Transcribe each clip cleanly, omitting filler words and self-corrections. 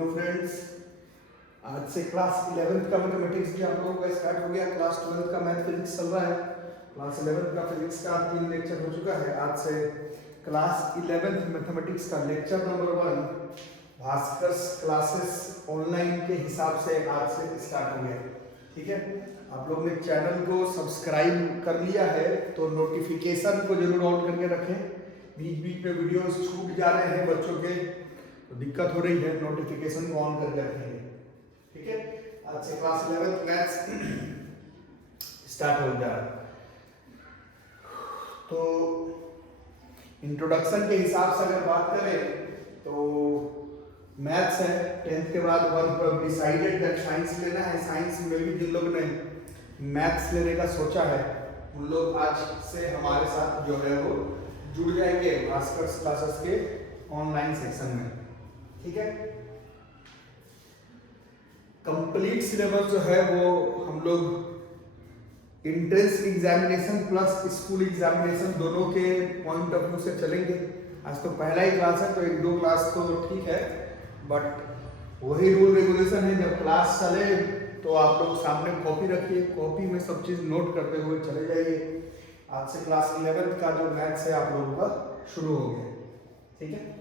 Hello friends, आज से class 11th का मैथमेटिक्स भी आप लोगों का स्टार्ट हो गया। क्लास 12th का मैथ फिजिक्स चल रहा है। क्लास 11th का फिजिक्स का 3 लेक्चर हो चुका है। आज से क्लास 11th मैथमेटिक्स का lecture number 1 Bhaskar classes online के हिसाब से आज से स्टार्ट हो गया। ठीक है, आप लोग ने चैनल को सब्सक्राइब कर लिया है तो नोटिफिकेशन को जरूर ऑन करके रखें। बीच बीच में वीडियोस छूट जा रहे हैं बच्चों के, तो दिक्कत हो रही है, नोटिफिकेशन को ऑन करके रखेंगे। ठीक है, आज से क्लास 11th मैथ्स स्टार्ट हो गया। तो इंट्रोडक्शन के हिसाब से अगर बात करें तो मैथ्स है 10th के बाद वन डिसाइडेड दैट साइंस लेना है। साइंस में भी जिन लोगों ने मैथ्स लेने का सोचा है उन लोग आज से हमारे साथ जो है वो जुड़ जाएंगे भास्कर क्लासेस के ऑनलाइन सेक्शन में। ठीक है, कंप्लीट सिलेबस जो है वो हम लोग entrance examination plus school examination दोनों के पॉइंट ऑफ व्यू से चलेंगे। आज तो पहला ही क्लास है तो 1-2 क्लास तो ठीक है, बट वही रूल रेगुलेशन है, जब क्लास चले तो आप लोग सामने कॉपी रखिए, कॉपी में सब चीज़ नोट करते हुए चले जाइए। आज से क्लास 11th का जो मैथ्स है आप लोगों का शुरू हो गया। ठीक है,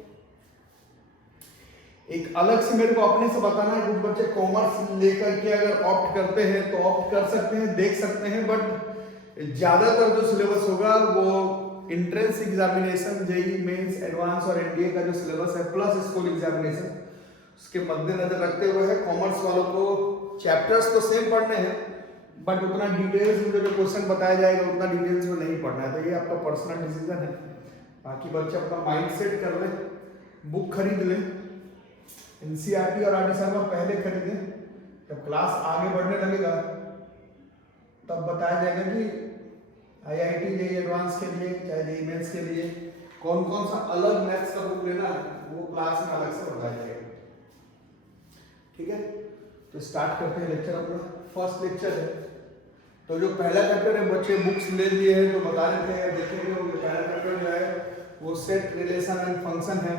एक अलग से मेरे को अपने से बताना है, कुछ बच्चे कॉमर्स लेकर के अगर ऑप्ट करते हैं तो ऑप्ट कर सकते हैं, देख सकते हैं, बट ज्यादातर जो सिलेबस होगा वो entrance examination, JEE mains, advance और एनडीए का जो सिलेबस है प्लस स्कूल एग्जामिनेशन, उसके मद्देनजर रखते हुए है। कॉमर्स वालों को चैप्टर्स तो सेम पढ़ने हैं, बट उतना डिटेल्स में जो क्वेश्चन बताया जाएगा उतना डिटेल्स में नहीं पढ़ना है, तो ये आपका पर्सनल डिसीजन है। बाकी बच्चे अपना माइंड सेट कर ले, बुक खरीद लें, एनसीईआरटी और आरटी शर्मा पहले खरीदें, जब क्लास आगे बढ़ने लगेगा तब बताया जाएगा कि आईआईटी जेईई एडवांस के लिए चाहे जेईई मेंस के लिए कौन कौन सा अलग मैथ्स का बुक लेना है, वो क्लास में अलग से बताया जाएगा। ठीक है, तो स्टार्ट करते हैं लेक्चर अपना। फर्स्ट लेक्चर है, तो जो पहला चैप्टर है बच्चे बुक्स ले लिए हैं तो बता रहे थे, देखेंगे पहला चैप्टर जो है वो सेट, रिलेशन एंड फंक्शन है,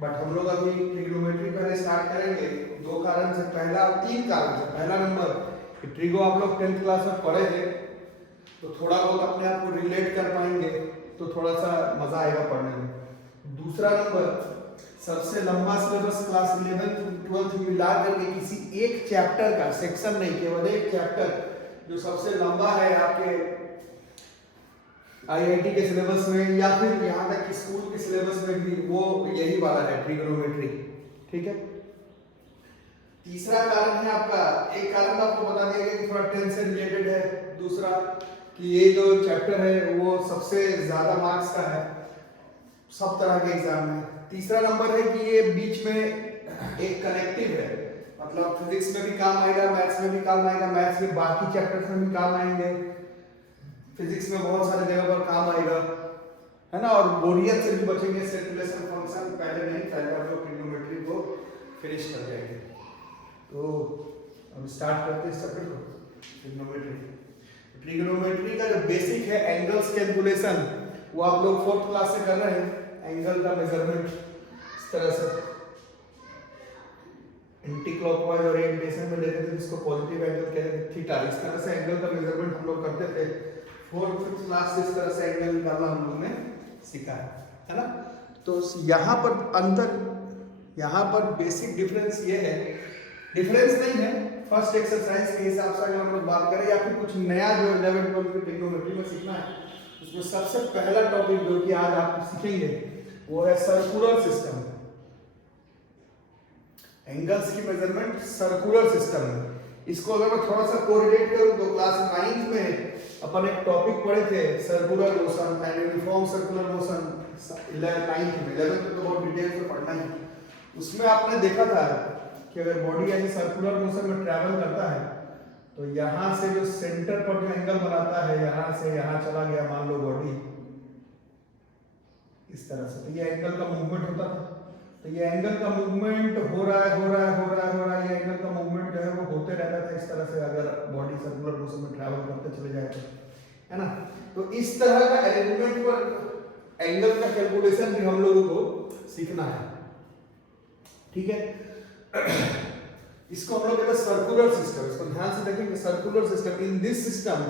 बट हम लोग अभी ट्रिग्नोमेट्री पहले स्टार्ट करेंगे। 2 कारण से, 3 कारण से। पहला नंबर कि ट्रिगो आप लोग 10th क्लास में पढ़े थे तो थोड़ा बहुत अपने आप को रिलेट कर पाएंगे, तो थोड़ा सा मजा आएगा पढ़ने में। दूसरा नंबर, सबसे लंबा सिलेबस क्लास 11th 12th मिला करके किसी एक चैप्टर का, सेक्शन नहीं, केवल एक चैप्टर जो सबसे लंबा है आपके आईआईटी के सिलेबस में या फिर यहाँ तक कि स्कूल के सिलेबस में भी, वो यही वाला है, ट्रिगोनोमेट्री। ठीक है, तीसरा कारण है आपका, एक कारण तो आपको बता दिया गया कि थोड़ा 10 से रिलेटेड है, दूसरा कि ये जो चैप्टर है वो सबसे ज्यादा मार्क्स का है सब तरह के एग्जाम में। तीसरा नंबर है कि ये बीच में एक कनेक्टिव है, मतलब फिजिक्स में भी काम आएगा, मैथ्स में भी काम आएगा, मैथ्स के बाकी चैप्टर्स में भी काम आएंगे, फिजिक्स में बहुत सारे जगह पर काम आएगा, है ना, और बोरियत से भी बचेंगे। सेट, रिलेशन, फंक्शन पहले नहीं, पहले हम लोग ट्रिग्नोमेट्री को फिनिश कर जाएंगे। तो अब स्टार्ट करते हैं इस चैप्टर को, ट्रिग्नोमेट्री। ट्रिग्नोमेट्री का जो बेसिक है एंगल्स कैलकुलेशन, वो आप लोग 4th क्लास से कर रहे हैं। एंगल का मेजरमेंट इस तरह से एंटी क्लॉकवाइज ओरिएंटेशन में लेते थे, जिसको पॉजिटिव एंगल कहते थे, थीटा। इस तरह से एंगल का मेजरमेंट हम लोग करते थे। 4th 5th क्लास से इस तरह से एंगल निकालना हम लोग ने सीखा है ना। तो यहाँ पर अंतर, यहाँ पर बेसिक डिफरेंस ये है, डिफरेंस नहीं है, फर्स्ट एक्सरसाइज के हिसाब से अगर हम लोग बात करें या फिर कुछ नया जो 11th 12th की ट्रिग्नोमेट्री में सीखना है, उसमें सबसे पहला टॉपिक जो कि आज आप सीखेंगे वो है सर्कुलर सिस्टम। एंगल्स की मेजरमेंट सर्कुलर सिस्टम है। इसको अगर मैं थोड़ा सा कोरिलेट करूं तो क्लास 9th में अपन एक टॉपिक पढ़े थे, circular motion and uniform circular motion. 9th में, 11th में तो बहुत डिटेल से पढ़ना ही। उसमें आपने देखा था कि अगर बॉडी ऐसे सर्कुलर मोशन में ट्रैवल करता है तो यहाँ से जो सेंटर पर जो एंगल बनाता है, यहाँ से यहाँ चला गया मान लो बॉडी इस तरह से, तो ये एंगल का मूवमेंट होता था। तो ये एंगल का मूवमेंट हो रहा है, ये एंगल का मूवमेंट जो है वो होते रहता था इस तरह से, अगर बॉडी सर्कुलर मोशन में ट्रैवल करते चले जाए तो, है ना। तो इस तरह का अरेंजमेंट पर एंगल का कैलकुलेशन भी हम लोगों को सीखना है। ठीक है, इसको हम लोग कहते हैं सर्कुलर सिस्टम। इसको ध्यान से देखेंगे, circular system. In this system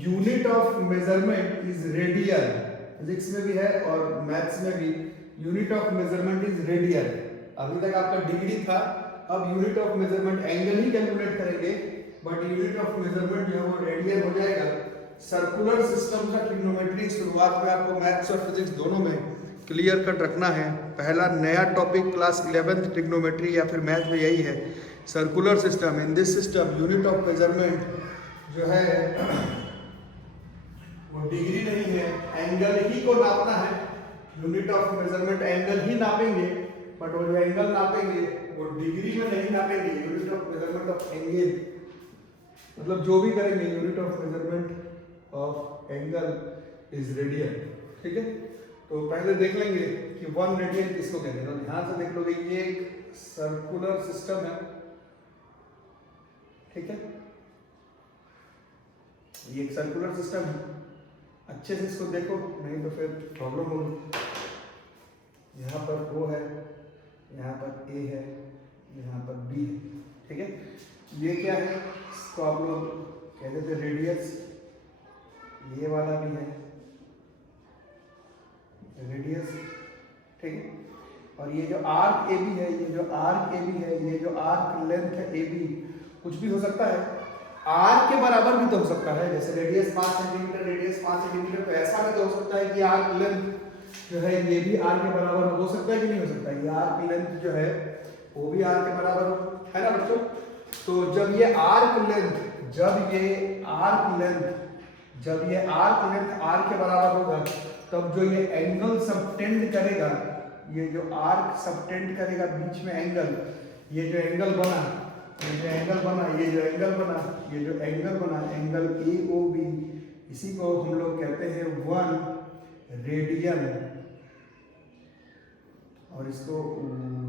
unit of measurement is radian. Physics में भी है और मैथ्स में भी unit of measurement is radian. अभी तक आपका डिग्री था, अब unit of measurement angle he calculate करेंगे, बट यूनिट ऑफ मेजरमेंट जो है वो रेडियन हो जाएगा। सर्कुलर सिस्टम का ट्रिग्नोमेट्री शुरुआत में आपको मैथ्स और फिजिक्स दोनों में क्लियर कट रखना है। पहला नया टॉपिक क्लास 11th ट्रिग्नोमेट्री या फिर मैथ में यही है, circular system. In this system unit of measurement जो है वो डिग्री नहीं है, एंगल ही को नापना है। यूनिट ऑफ मेजरमेंट एंगल ही नापेंगे, बट वो जो एंगल नापेंगे वो डिग्री में नहीं नापेंगे। Unit of measurement of angle मतलब जो भी करेंगे, unit of measurement of angle is radian. ठीक है, तो पहले देख लेंगे कि 1 रेडियन किसको कहते हैं। तो ध्यान से देख लोगे, ये एक सर्कुलर सिस्टम है। ठीक है, ये एक सर्कुलर सिस्टम है। अच्छे से इसको देखो, नहीं तो फिर प्रॉब्लम होगी। यहाँ पर O है, यहाँ पर A है, यहाँ पर B है। ठीक है, ये क्या है, इसको आप लोग कहते थे रेडियस। ये वाला भी है रेडियस। ठीक है, और ये जो आर्क AB है, ये जो आर्क AB है, ये जो आर्क लेंथ है AB, कुछ भी हो सकता है। आर्क के बराबर भी तो हो सकता है, जैसे रेडियस 5 सेंटीमीटर, रेडियस 5 सेंटीमीटर, तो ऐसा भी तो हो सकता है कि आर्क लेंथ जो है ये भी आर्क के बराबर हो सकता है कि नहीं हो सकता है। ये आर्क लेंथ जो है वो भी आर्क के बराबर हो, है ना बच्चों। तो जब ये आर्क लेंथ आर्क के बराबर होगा, तब जो ये एंगल सबटेंड करेगा, ये जो आर्क सबटेंड करेगा बीच में एंगल, ये जो एंगल बना, एंगल AOB, इसी को हम लोग कहते हैं 1 रेडियन। और इसको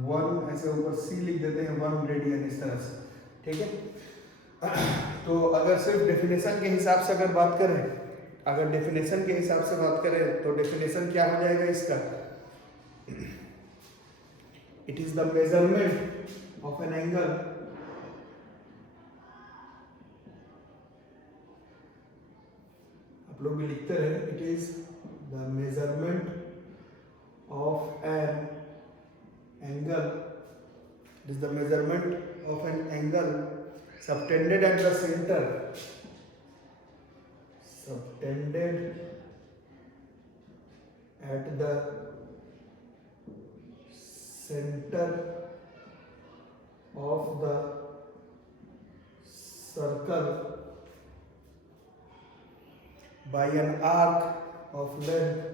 1 ऐसे ऊपर C लिख देते हैं, 1 रेडियन, इस तरह से। ठीक है, तो अगर सिर्फ डेफिनेशन के हिसाब से अगर बात करें, तो डेफिनेशन क्या हो जाएगा इसका, it is the measurement of an angle लोग भी लिखते रहे, it is the measurement of an angle, subtended at the centre, of the circle by an arc of length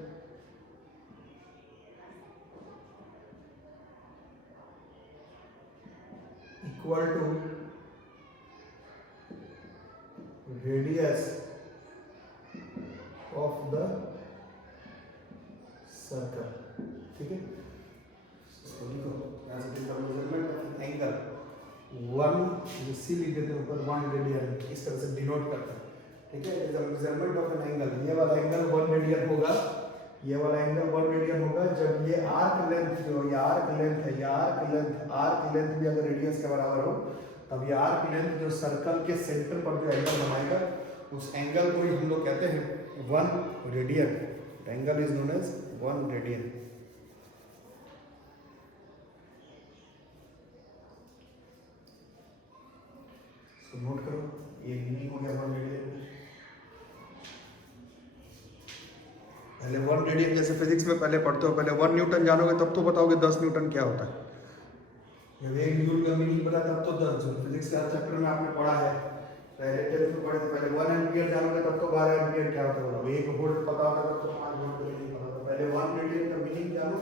equal to radius of the circle। ठीक है, इसको लिखो, यहाँ से देखो मेजरमेंट ऑफ एंगल 1 C लिख देते हैं ऊपर, 1 रेडियन, इस तरह से डिनोट करते हैं। ठीक है, is the measurement of an angle. ये वाला एंगल 1 रेडियन होगा, जब ये आर्क लेंथ भी अगर रेडियस के बराबर हो, तब ये आर्क लेंथ जो सर्कल के सेंटर पर जो एंगल बनाएगा, उस एंगल को ही हम लोग कहते हैं 1 radian. Angle is known as 1 radian. इसको नोट करो, ये मीनिंग हो गया 1 रेडियन। पहले 1 रेडियन, जैसे फिजिक्स में पहले पढ़ते हो, पहले 1 न्यूटन जानोगे तब तो बताओगे 10 न्यूटन क्या होता है। जब 1 न्यूटन का मीनिंग पता तब तो 10। फिजिक्स के हर चैप्टर में आपने पढ़ा है, पहले 10th में पढ़े थे, पहले 1 एम्पियर जानोगे तब तो 12 एम्पियर क्या होता है, 1 वोल्ट पता होता तब तो 5 वोल्ट नहीं पता था। पहले 1 रेडियन का मीनिंग जानो,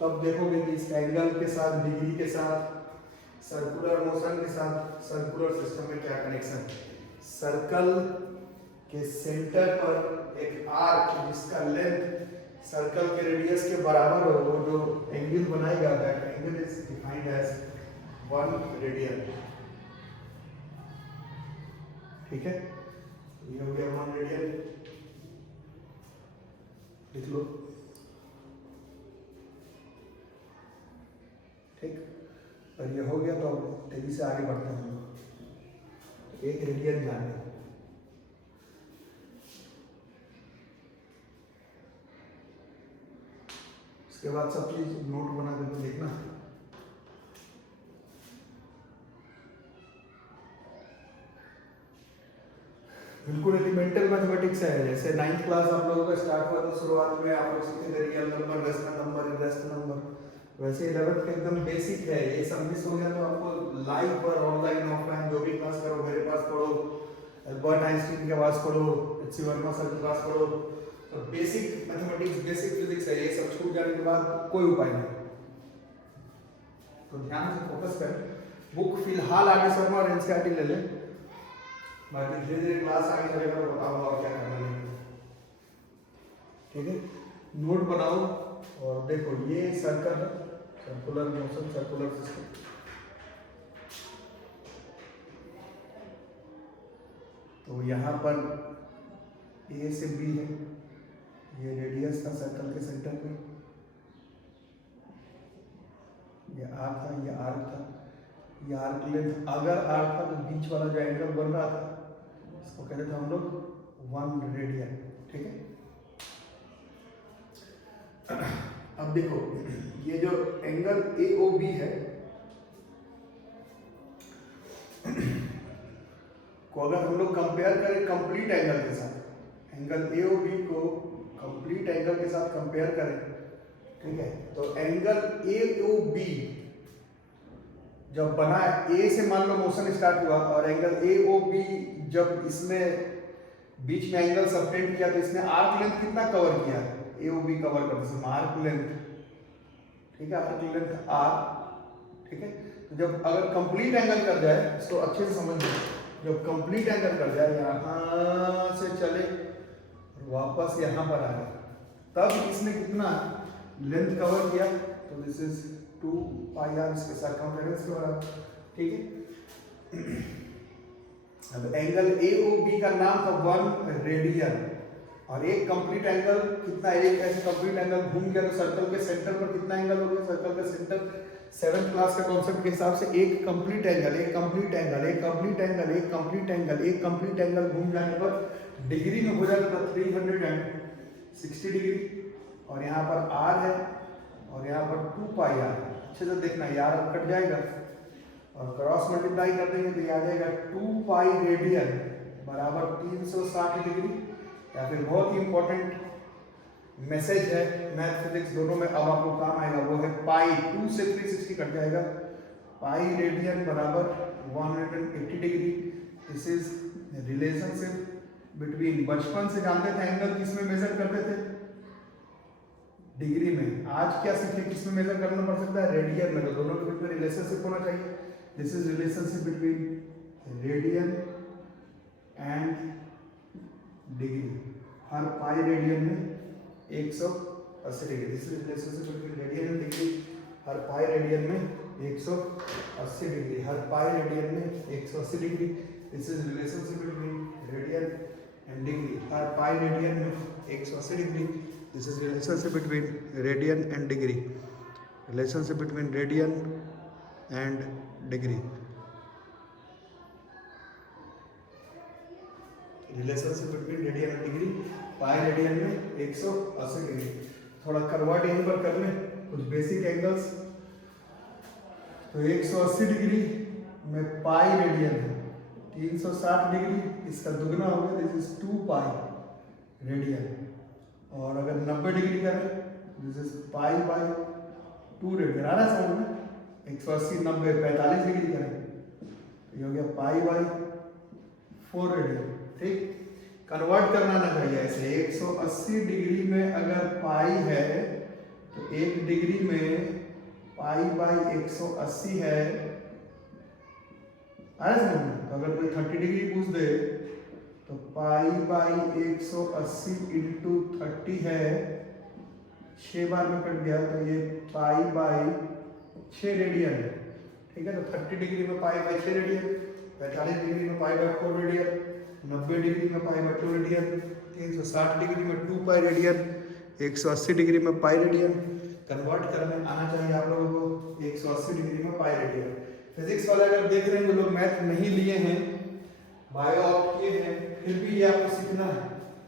तब देखोगे कि इस एंगल के साथ, डिग्री के साथ, सर्कुलर मोशन के साथ, सर्कुलर सिस्टम में क्या कनेक्शन है। सर्कल के सेंटर पर एक आर्क जिसका लेंथ सर्कल के रेडियस के बराबर हो, वो जो एंगल बनाएगा, that angle is defined as 1 radian. ठीक है, ये हो गया 1 रेडियन, लिख लो। ठीक, और ये हो गया तो अब तेजी से आगे बढ़ते हैं हम लोग। एक रेडियन जाने, उसके बाद सब चीज नोट बना करके देखना। बिल्कुल एलिमेंटल मैथमेटिक्स है। जैसे 9th क्लास आप लोगों का स्टार्ट हुआ तो शुरुआत में आप लोग सीखे थे real number, rational number, irrational number, वैसे 11th का एकदम बेसिक है। ये सब मिस हो गया तो आपको लाइव पर, ऑनलाइन, ऑफलाइन जो भी क्लास करो, मेरे पास पढ़ो, अल्बर्ट आइंस्टीन के पास पढ़ो, एच.सी. वर्मा सर के पास पढ़ो, तो बेसिक मैथमेटिक्स, बेसिक फिजिक्स है। ये सब छूट जाने के बाद कोई उपाय नहीं, तो ध्यान से फोकस करें। बुक फिलहाल आगे शर्मा और एनसीईआरटी ले लें, बाकी धीरे धीरे क्लास आगे चलेगा तो बताऊंगा और क्या करना है, ठीक है। नोट बनाओ और देखो ये सर्कल है, सर्कुलर मोशन, सर्कुलर सिस्टम। तो यहाँ पर ए से बी है, ये रेडियस था सर्कल के सेंटर पे, ये आर था, ये आर्क था, ये आर्क लेंथ। अगर आर्क था तो बीच वाला जो एंगल बन रहा था इसको कहते थे हम लोग 1 रेडियन, ठीक है। अब देखो ये जो एंगल AOB है को अगर हम लोग कंपेयर करें कंप्लीट एंगल के साथ, एंगल AOB को कंप्लीट एंगल के साथ कंपेयर करें, ठीक है, तो एंगल AOB जब बना, ए से मान लो मोशन स्टार्ट हुआ और एंगल AOB जब इसने बीच में एंगल सबटेंड किया तो इसने आर्क लेंथ कितना कवर किया, AOB कवर करते समय आर्क लेंथ, ठीक है, आर्क लेंथ R, ठीक है। तो जब अगर कंप्लीट एंगल कर जाए, इसको अच्छे से समझिए, जब कंप्लीट एंगल कर जाए यहाँ से चले और वापस यहाँ पर आ गए, तब इसने कितना लेंथ कवर किया, तो दिस इज 2 पाई r, इसके सर्कमफेरेंस के बराबर, ठीक है। अब एंगल AOB का नाम था 1 रेडियन, और एक कंप्लीट एंगल कितना, एक ऐसे कंप्लीट एंगल घूम गया तो सर्कल के सेंटर पर कितना एंगल हो गया, सर्कल का सेंटर 7th क्लास के कॉन्सेप्ट के हिसाब से एक कंप्लीट एंगल, एक कंप्लीट एंगल, एक कंप्लीट एंगल, एक कंप्लीट एंगल, एक कंप्लीट एंगल घूम जाने पर डिग्री में हो जाता था 360 डिग्री, और यहाँ पर R है और यहाँ पर 2 पाई r, अच्छे से देखना, यार अब कट जाएगा और क्रॉस मल्टीप्लाई कर देंगे तो ये आ जाएगा 2 पाई रेडियन बराबर 360 डिग्री। या फिर बहुत ही इंपॉर्टेंट मैसेज है मैथ फिजिक्स दोनों में, अब आपको काम आएगा, वो है पाई, 2 से 360 कट जाएगा, पाई रेडियन बराबर 180 degree. This is relationship between, बचपन से जानते थे एंगल किसमें मेजर करते थे, डिग्री में, आज क्या सीखे किसमें मेजर करना पड़ सकता है, रेडियन में, तो दोनों के बीच में रिलेशनशिप होना चाहिए। This is relationship between radian and degree, her pi radian में 180 degree, this is relationship between radian and degree, her pi radian में 180 डिग्री, हर पाई रेडियन में 180 degree, this is relationship between radian and degree, her pi radian में 180 degree, this is relationship between radian and degree, relationship between radian and degree, relationship between radian and degree, pi radian में 180 degree. थोड़ा करवाट यहीं पर कर लें, कुछ basic angles, तो 180 degree में पाई रेडियन है, 360 डिग्री इसका दुगना हो गया, दिस इज 2 पाई रेडियन, और अगर 90 डिग्री करें this is pi by 2 radian, आ रहा है समझ में, 180 90 45 डिग्री करें तो ये हो गया पाई बाई 4 रेडियन, ठीक। कन्वर्ट करना ना चाहिए ऐसे, 180 डिग्री में अगर पाई है तो 1 डिग्री में पाई बाई 180 है, आ रहा है समझ में। तो अगर कोई 30 डिग्री पूछ दे तो पाई बाई 180 इंटू 30 है, 6 बार में कट गया तो ये पाई बाई 6 रेडियन है, ठीक है। तो 30 डिग्री में पाई बाई 6 रेडियन, 45 डिग्री में पाई बाई 4 रेडियन, 90 डिग्री में पाई बाई 2 रेडियन, 360 डिग्री में 2 पाई रेडियन, 180 डिग्री में पाई रेडियन, कन्वर्ट करने आना चाहिए आप लोगों को 180 डिग्री में पाई रेडियन। फिजिक्स वाले अगर देख रहे हैं जो लोग मैथ नहीं लिए हैं, बायो ऑप्ट किए हैं, फिर भी ये आपको सीखना है।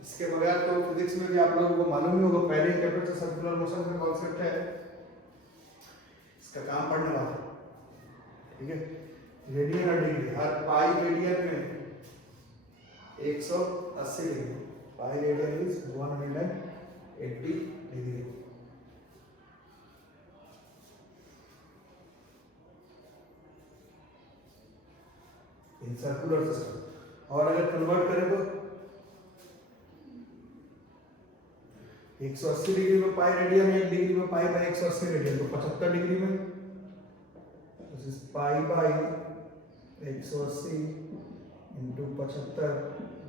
इसके बगैर तो फिजिक्स में भी आप लोगों को मालूम ही होगा, पहले चैप्टर से सर्कुलर मोशन का कॉन्सेप्ट है, इसका काम पढ़ने वाला है, ठीक है। रेडियन और डिग्री, हर पाई रेडियन में 180 degree, pi radian is 180 degree. In circular system, और अगर कन्वर्ट करें तो 180 डिग्री में पाई रेडियन, 1 डिग्री में पाई बाय 180 रेडियन, तो 75 डिग्री में this is pi by 180 into 75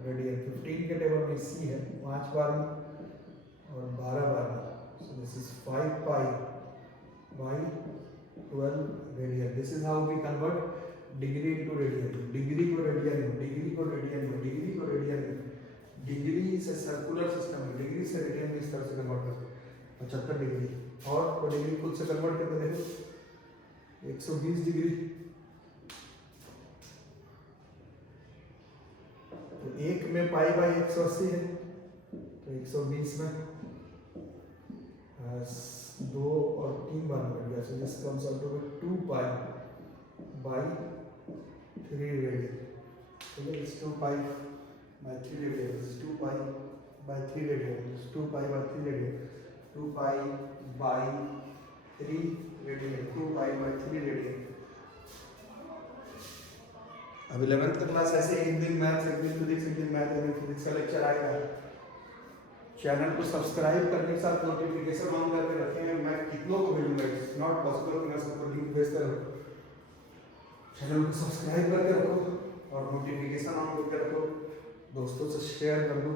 radian. 15 के टेबल में सी है 5 बार में और 12 बार में, so this is 5 pi by 12 radian. This is how we convert degree into radian. Degree को रेडियन में, डिग्री को रेडियन में, डिग्री को रेडियन में, डिग्री से सर्कुलर सिस्टम में, डिग्री से रेडियन में, इस तरह से कन्वर्ट करते हैं 75 डिग्री। और वो डिग्री खुद से कन्वर्ट करके देखो 120 डिग्री, तो एक में पाई बाय 180 है, तो 120 में 2 और 3 बार बढ़ गया, so this comes out to 2 pi by 3 radian. ठीक है, इस 2 पाई by 3 radian, this is 2 pi by 3 radian, this is 2 pi by 3 radian, 2 pi by 3 radian, 2 pi by 3 radian। अब 11th का क्लास ऐसे एक दिन मैथ्स, एक दिन फिजिक्स, एक दिन मैथ, एक दिन फिजिक्स का लेक्चर आएगा। चैनल को सब्सक्राइब करने के साथ नोटिफिकेशन ऑन करके रखें। मैं कितनों को भेजूंगा, इट्स नॉट पॉसिबल कि मैं सबको लिंक भेजते रहूं। चैनल को सब्सक्राइब करके रखो और नोटिफिकेशन ऑन करके रखो, दोस्तों से शेयर कर दो।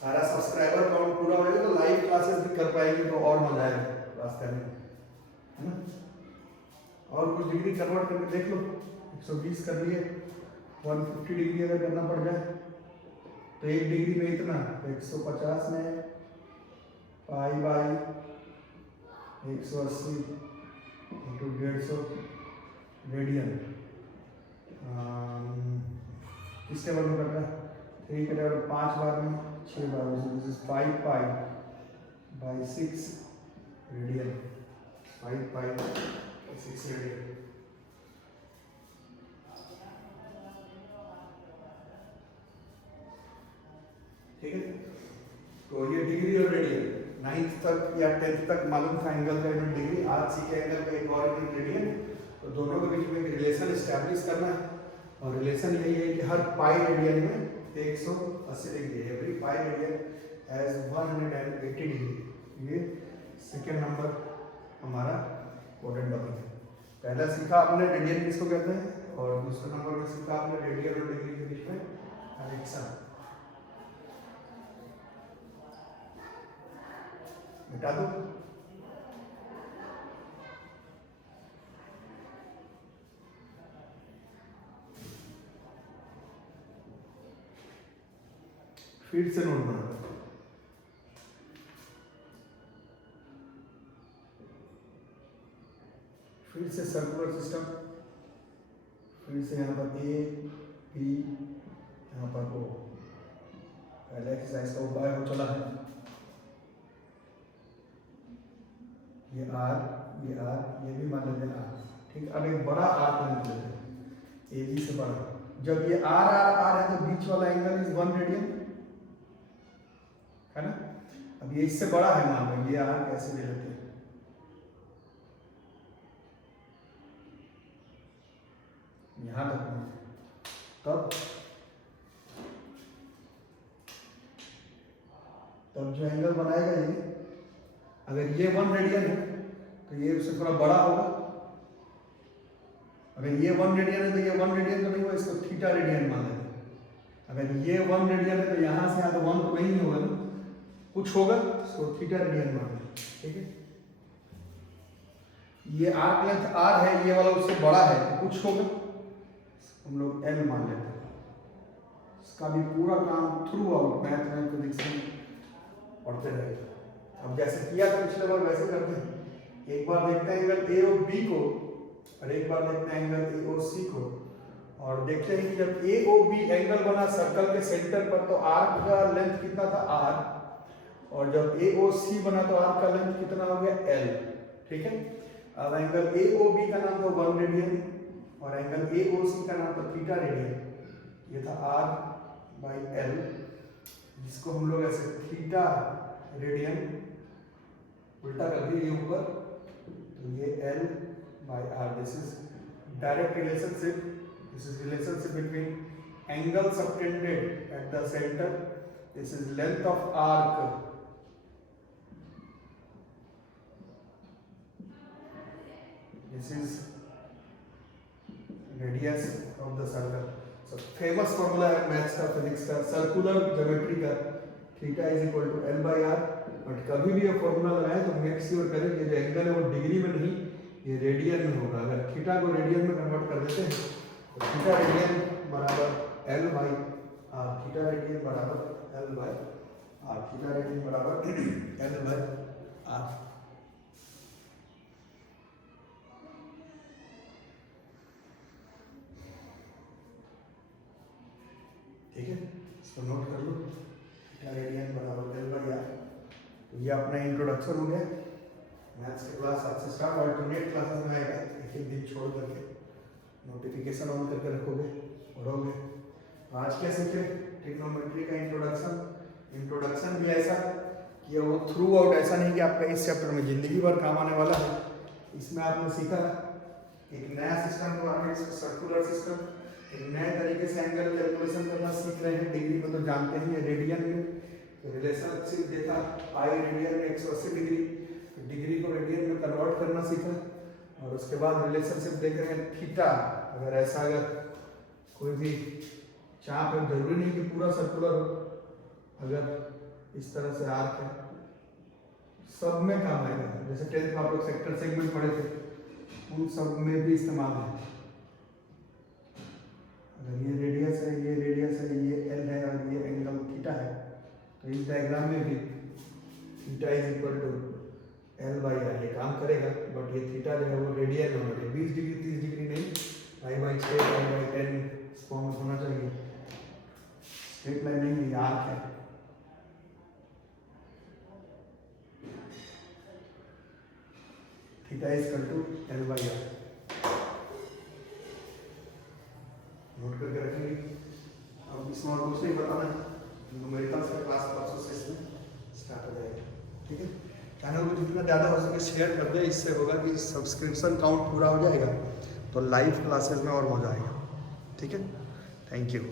सारा सब्सक्राइबर काउंट पूरा होगा तो लाइव क्लासेस भी कर पाएंगे, तो और मजा आएगा क्लास करने में, है ना। और कुछ डिग्री कन्वर्ट करके देख लो, 120 कर लिए, 150 डिग्री अगर करना पड़ जाए तो 1 डिग्री में इतना, तो 150 में पाई बाई 180 इंटू 150 रेडियन। किस टेबल में करना है, 3 के टेबल 5 बार में 6 बार में, this is 5 pi bye 6 radian, 5 pi 6 radian. ठीक है, तो ये डिग्री और रेडियन 9th तक या 10th तक मालूम था एंगल का यूनिट डिग्री। आज सीखे एंगल का एक और यूनिट रेडियन। तो दोनों के बीच में एक रिलेशन एस्टैब्लिश करना है, और रिलेशन यही है कि हर पाई रेडियन में 180 degree, every pi radian has 180 degree. ये सेकेंड नंबर हमारा इम्पोर्टेंट टॉपिक है। पहला सीखा आपने रेडियन किसको कहते हैं, और दूसरे नंबर में सीखा आपने रेडियन और डिग्री के बीच में रिलेशन। मिटा दो, फिर से नोट बना, फिर से सर्कुलर सिस्टम, फिर से यहाँ पर ए बी, यहाँ पर ओ। पहले एक्सरसाइज का उपाय हो चला है, ये आर, ये आर, ये भी मान लेते हैं आर। ठीक, अब एक बड़ा आर मान लेते हैं, ए बी से बड़ा। जब ये आर आर आर है तो बीच वाला एंगल इज 1 रेडियन, है ना। अब ये इससे बड़ा है, मान लो ये आर, कैसे ले लेते हैं, यहां तक, तब जो एंगल बनाएगा ये, अगर ये 1 रेडियन है तो ये उससे थोड़ा बड़ा होगा। अगर ये 1 रेडियन है तो ये 1 रेडियन तो नहीं होगा, इसको थीटा रेडियन मान लेते हैं। अगर ये 1 रेडियन है तो यहाँ से यहाँ तो 1 तो नहीं होगा ना, कुछ होगा, इसको थीटा रेडियन मान लेते हैं। ठीक है, ये आर्क लेंथ आर है, ये वाला उससे बड़ा है तो कुछ होगा, हम लोग एल मान लेते हैं। इसका भी पूरा काम थ्रू आउट मैथ में फिजिक्स में पढ़ते रहेगा। अब जैसे किया था पिछले बार वैसे करते हैं। एक बार देखते हैं एंगल ए ओ बी को और एक बार देखते हैं एंगल ए ओ सी को, और देखते हैं कि जब ए ओ बी एंगल बना सर्कल के सेंटर पर तो आर्क का लेंथ कितना था आर, और जब ए ओ सी बना तो आर्क का लेंथ कितना हो गया एल। ठीक है, अब एंगल ए ओ बी का नाम था 1 रेडियन और एंगल ए ओ सी का नाम था थीटा रेडियन। ये था आर बाई एल, जिसको हम लोग ऐसे थीटा रेडियन उल्टा कर दिए ऊपर, तो ये L by R. This is direct relationship, this is relationship between angle subtended at the centre, this is length of arc this is radius of the circle. So famous formula है maths का, physics का, circular geometry का, theta is equal to L by R. But कभी भी ये formula लगाए तो make sure करें कि जो एंगल है वो डिग्री में नहीं, ये रेडियन में होगा। अगर थीटा को रेडियन में कन्वर्ट कर देते हैं तो थीटा रेडियन बराबर L by R, theta radian बराबर L by R, theta radian बराबर एल बाई आर। ठीक है, इसको नोट कर लो, थीटा रेडियन बराबर एल बाई आर। तो ये अपना इंट्रोडक्शन हो गया। मैथ्स की क्लास आज से स्टार्ट, अल्टरनेट क्लासेस में आएगा, एक एक दिन छोड़ करके नोटिफिकेशन ऑन करके रखोगे, पढ़ोगे। आज क्या सीखे? ट्रिग्नोमेट्री का इंट्रोडक्शन भी ऐसा कि वो थ्रू आउट, ऐसा नहीं कि आपका इस चैप्टर में जिंदगी भर काम आने वाला है। इसमें आपने सीखा एक नया सिस्टम को, आगे सर्कुलर सिस्टम, एक नए तरीके से एंगल कैलकुलेशन करना सीख रहे हैं। डिग्री में तो जानते ही हैं, रेडियन में रिलेशनशिप देखा, पाई रेडियन में 180 डिग्री, डिग्री को रेडियन में कन्वर्ट करना सीखा, और उसके बाद रिलेशनशिप देख रहे हैं थीटा। अगर ऐसा अगर कोई भी चाप है, जरूरी नहीं कि पूरा सर्कुलर हो, अगर इस तरह से आर्क है, सब में काम आएगा। जैसे 10th में आप लोग सेक्टर सेगमेंट पढ़े थे, उन सब में भी इस्तेमाल है। अगर ये रेडियस है, ये रेडियस है, ये एल है और ये एंगल थीटा है, तो इस डायग्राम में भी theta is equal to L by R, ये काम करेगा। बट ये थीटा जो है वो रेडियन होना चाहिए, 20 डिग्री 30 डिग्री नहीं, pi by 6 pi by 10 form में होना चाहिए। स्ट्रेट लाइन नहीं, ये आर्क है। Theta is equal to L by R, note करके रखेंगे। अब इसमें और कुछ नहीं बताना है, न्यूमेरिकल्स का क्लास परसों से इसमें स्टार्ट हो जाएगा। ठीक है, चैनल को जितना ज़्यादा हो सके शेयर कर दे, इससे होगा कि सब्सक्रिप्शन काउंट पूरा हो जाएगा तो लाइव क्लासेस में और मजा आएगा। ठीक है, थैंक यू।